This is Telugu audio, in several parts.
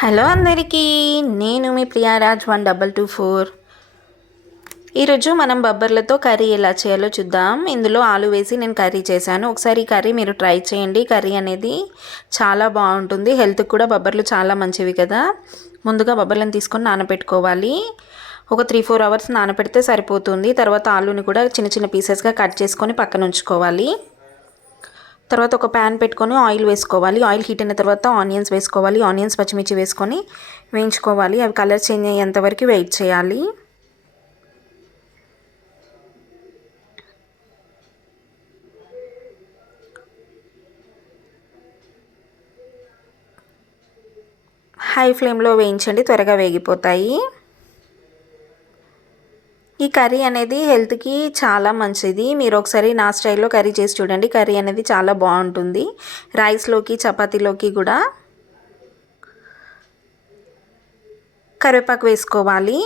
హలో అందరికీ నేను మీ Priyaraj one double two four. ఈరోజు మనం బొబ్బర్లతో కర్రీ ఎలా చేయాలో చూద్దాం. ఇందులో ఆలు వేసి నేను కర్రీ చేశాను. ఒకసారి ఈ కర్రీ మీరు ట్రై చేయండి. కర్రీ అనేది చాలా బాగుంటుంది. హెల్త్కి కూడా బొబ్బర్లు చాలా మంచివి కదా. ముందుగా బొబ్బర్లను తీసుకొని నానబెట్టుకోవాలి. ఒక త్రీ ఫోర్ అవర్స్ నానబెడితే సరిపోతుంది. తర్వాత ఆలుని కూడా చిన్న చిన్న పీసెస్గా కట్ చేసుకొని పక్కన ఉంచుకోవాలి. తర్వాత ఒక ప్యాన్ పెట్టుకొని ఆయిల్ వేసుకోవాలి. ఆయిల్ హీట్ అయిన తర్వాత ఆనియన్స్ వేసుకోవాలి. ఆనియన్స్ పచ్చిమిర్చి వేసుకొని వేయించుకోవాలి. అవి కలర్ చేంజ్ అయ్యేంతవరకు వెయిట్ చేయాలి. హై ఫ్లేమ్లో వేయించండి. త్వరగా వేగిపోతాయి. ఈ కర్రీ అనేది హెల్త్కి చాలా మంచిది. మీరు ఒకసారి నా స్టైల్లో కర్రీ చేసి చూడండి. కర్రీ అనేది చాలా బాగుంటుంది. రైస్లోకి చపాతీలోకి కూడా కరివేపాకు వేసుకోవాలి.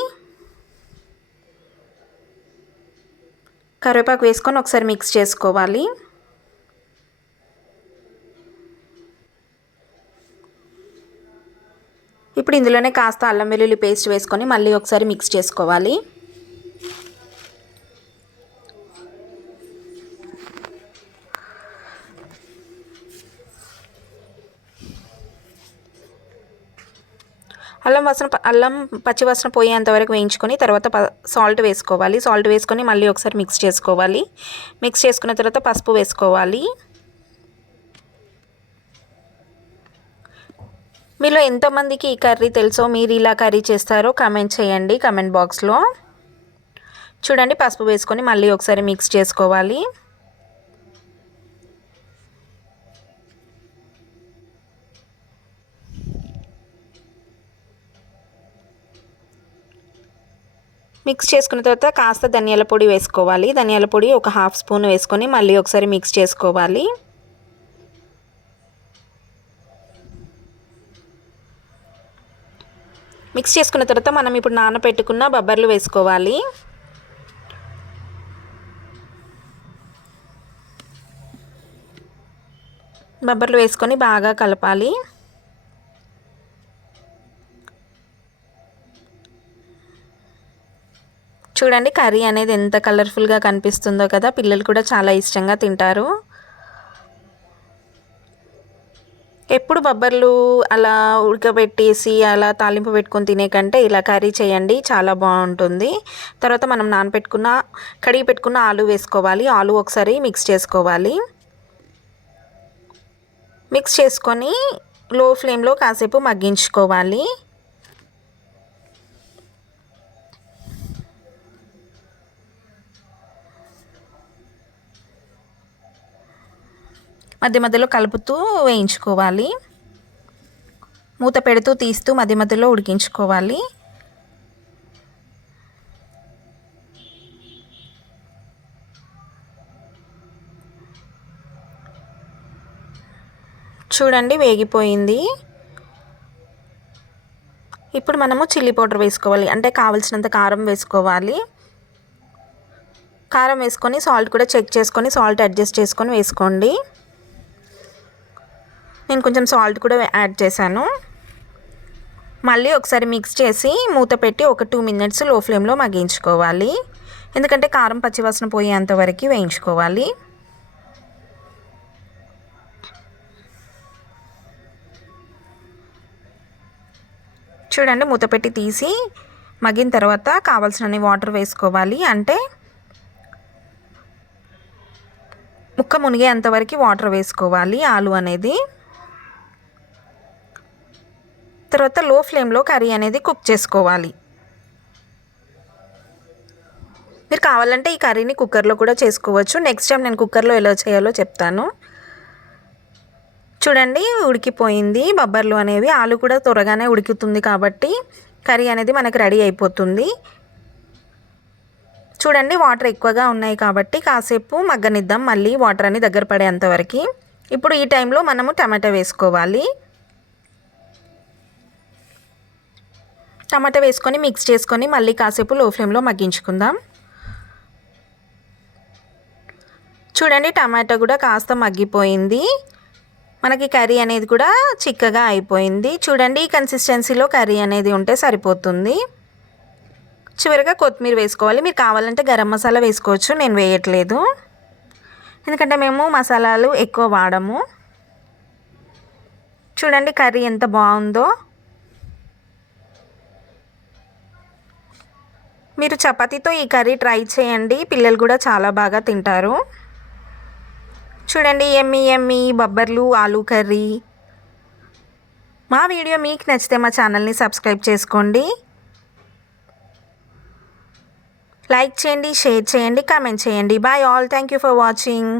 కరివేపాకు వేసుకొని ఒకసారి మిక్స్ చేసుకోవాలి. ఇప్పుడు ఇందులోనే కాస్త అల్లం వెల్లుల్లి పేస్ట్ వేసుకొని మళ్ళీ ఒకసారి మిక్స్ చేసుకోవాలి. అల్లం వాసన అల్లం పచ్చి వాసన పోయేంత వరకు వేయించుకొని తర్వాత సాల్ట్ వేసుకోవాలి. సాల్ట్ వేసుకొని మళ్ళీ ఒకసారి మిక్స్ చేసుకోవాలి. మిక్స్ చేసుకున్న తర్వాత పసుపు వేసుకోవాలి. మీలో ఎంతమందికి ఈ కర్రీ తెలుసో మీరు ఇలా కర్రీ చేస్తారో కమెంట్ చేయండి కమెంట్ బాక్స్లో. చూడండి పసుపు వేసుకొని మళ్ళీ ఒకసారి మిక్స్ చేసుకోవాలి. మిక్స్ చేసుకున్న తర్వాత కాస్త ధనియాల పొడి వేసుకోవాలి. ధనియాల పొడి ఒక హాఫ్ స్పూన్ వేసుకొని మళ్ళీ ఒకసారి మిక్స్ చేసుకోవాలి. మిక్స్ చేసుకున్న తర్వాత మనం ఇప్పుడు నానబెట్టుకున్న బొబ్బర్లు వేసుకోవాలి. బొబ్బర్లు వేసుకొని బాగా కలపాలి. చూడండి కర్రీ అనేది ఎంత కలర్ఫుల్గా కనిపిస్తుందో కదా. పిల్లలు కూడా చాలా ఇష్టంగా తింటారు. ఎప్పుడు బొబ్బర్లు అలా ఉడకబెట్టేసి అలా తాలింపు పెట్టుకొని తినే కంటే ఇలా కర్రీ చేయండి చాలా బాగుంటుంది. తర్వాత మనం నానబెట్టుకున్న కడిగి పెట్టుకున్న ఆలు వేసుకోవాలి. ఆలు ఒకసారి మిక్స్ చేసుకోవాలి. మిక్స్ చేసుకొని లో ఫ్లేమ్లో కాసేపు మగ్గించుకోవాలి. మధ్య మధ్యలో కలుపుతూ వేయించుకోవాలి. మూత పెడుతూ తీస్తూ మధ్య మధ్యలో ఉడికించుకోవాలి. చూడండి వేగిపోయింది. ఇప్పుడు మనము చిల్లీ పౌడర్ వేసుకోవాలి. అంటే కావలసినంత కారం వేసుకోవాలి. కారం వేసుకొని సాల్ట్ కూడా చెక్ చేసుకొని సాల్ట్ అడ్జస్ట్ చేసుకొని వేసుకోండి. నేను కొంచెం సాల్ట్ కూడా యాడ్ చేశాను. మళ్ళీ ఒకసారి మిక్స్ చేసి మూత పెట్టి ఒక టూ మినిట్స్లో ఫ్లేమ్లో మగ్గించుకోవాలి. ఎందుకంటే కారం పచ్చివాసన పోయేంత వరకు వేయించుకోవాలి. చూడండి మూత పెట్టి తీసి మగ్గిన తర్వాత కావాల్సినన్ని వాటర్ వేసుకోవాలి. అంటే ముక్క మునిగేంతవరకు వాటర్ వేసుకోవాలి ఆలు అనేది. తర్వాత లో ఫ్లేమ్లో కర్రీ అనేది కుక్ చేసుకోవాలి. మీరు కావాలంటే ఈ కర్రీని కుక్కర్లో కూడా చేసుకోవచ్చు. నెక్స్ట్ టైం నేను కుక్కర్లో ఎలా చేయాలో చెప్తాను. చూడండి ఉడికిపోయింది. బొబ్బర్లు అనేవి ఆలు కూడా త్వరగానే ఉడుకుతుంది కాబట్టి కర్రీ అనేది మనకు రెడీ అయిపోతుంది. చూడండి వాటర్ ఎక్కువగా ఉన్నాయి కాబట్టి కాసేపు మగ్గనిద్దాం. మళ్ళీ వాటర్ అని దగ్గర పడేంతవరకు ఇప్పుడు ఈ టైంలో మనము టమాటా వేసుకోవాలి. టమాటా వేసుకొని మిక్స్ చేసుకొని మళ్ళీ కాసేపు లో ఫ్లేమ్లో మగ్గించుకుందాం. చూడండి టమాటా కూడా కాస్త మగ్గిపోయింది. మనకి కర్రీ అనేది కూడా చిక్కగా అయిపోయింది. చూడండి ఈ కన్సిస్టెన్సీలో కర్రీ అనేది ఉంటే సరిపోతుంది. చివరిగా కొత్తిమీర వేసుకోవాలి. మీరు కావాలంటే గరం మసాలా వేసుకోవచ్చు. నేను వేయట్లేదు. ఎందుకంటే మేము మసాలాలు ఎక్కువ వాడము. చూడండి కర్రీ ఎంత బాగుందో. మీరు చపాతీతో ఈ కర్రీ ట్రై చేయండి. పిల్లలు కూడా చాలా బాగా తింటారు. చూడండి ఎమ్మి ఎమ్మి బొబ్బర్లు ఆలూ కర్రీ. మా వీడియో మీకు నచ్చితే మా ఛానల్ని సబ్స్క్రైబ్ చేసుకోండి. లైక్ చేయండి షేర్ చేయండి కామెంట్ చేయండి. Bye all thank you for watching